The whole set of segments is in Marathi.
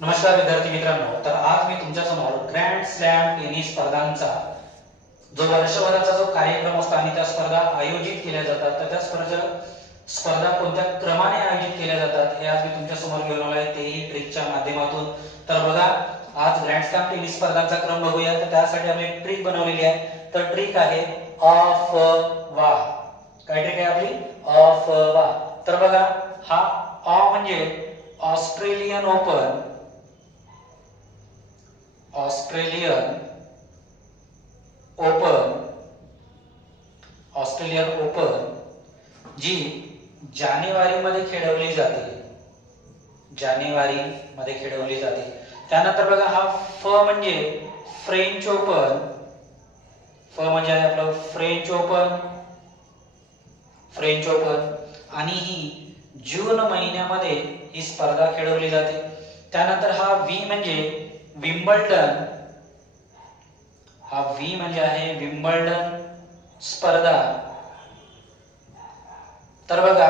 नमस्कार विद्यार्थी मित्रांनो, तर आज मी तुमच्या समोर ग्रँड स्लॅम टेनिस स्पर्धांचा जो वर्षभराचा जो कार्यक्रम असतो आणि त्या स्पर्धा आयोजित केल्या जातात, तर त्या स्पर्धा कोणत्या क्रमाने आयोजित केल्या जातात हे आज मी तुमच्या समोर घेऊन आलो आहे, तेही ट्रिकच्या माध्यमातून. तर बघा, आज ग्रँड स्लॅम टेनिस स्पर्धांचा क्रम बघूया. तर त्यासाठी आम्ही एक ट्रिक बनवलेली आहे. तर ट्रिक आहे ऑफ वा. काय ट्रिक आहे आपली? ऑफ वा. तर बघा, हा ऑ म्हणजे ऑस्ट्रेलियन ओपन, ऑस्ट्रेलियन ओपन जी जानेवारी मध्ये खेळवली जाते. त्यानंतर बघा, हा फ म्हणजे फ्रेंच ओपन. फ म्हणजे आहे आपलं फ्रेंच ओपन आणि ही जून महिन्यामध्ये ही स्पर्धा खेळवली जाते. त्यानंतर हा व्ही म्हणजे विम्बल्डन. हा व्ही म्हणजे आहे विम्बल्डन स्पर्धा. तर बघा,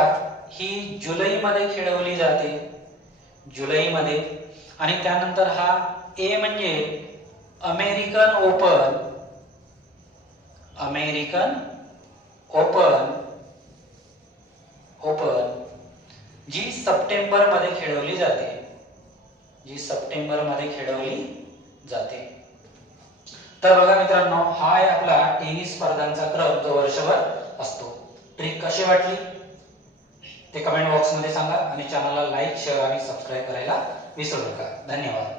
ही जुलैमध्ये खेळवली जाते, जुलैमध्ये. आणि त्यानंतर हा ए म्हणजे अमेरिकन ओपन जी सप्टेंबर मध्ये खेळवली जाते. तर बघा मित्रांनो, हा आहे आपला टेनिस स्पर्धांचा क्रम जो वर्षभर असतो. ट्रिक कशी वाटली ते कमेंट बॉक्स मध्ये सांगा आणि चॅनलला लाईक, शेअर आणि सबस्क्राईब करायला विसरू नका. धन्यवाद.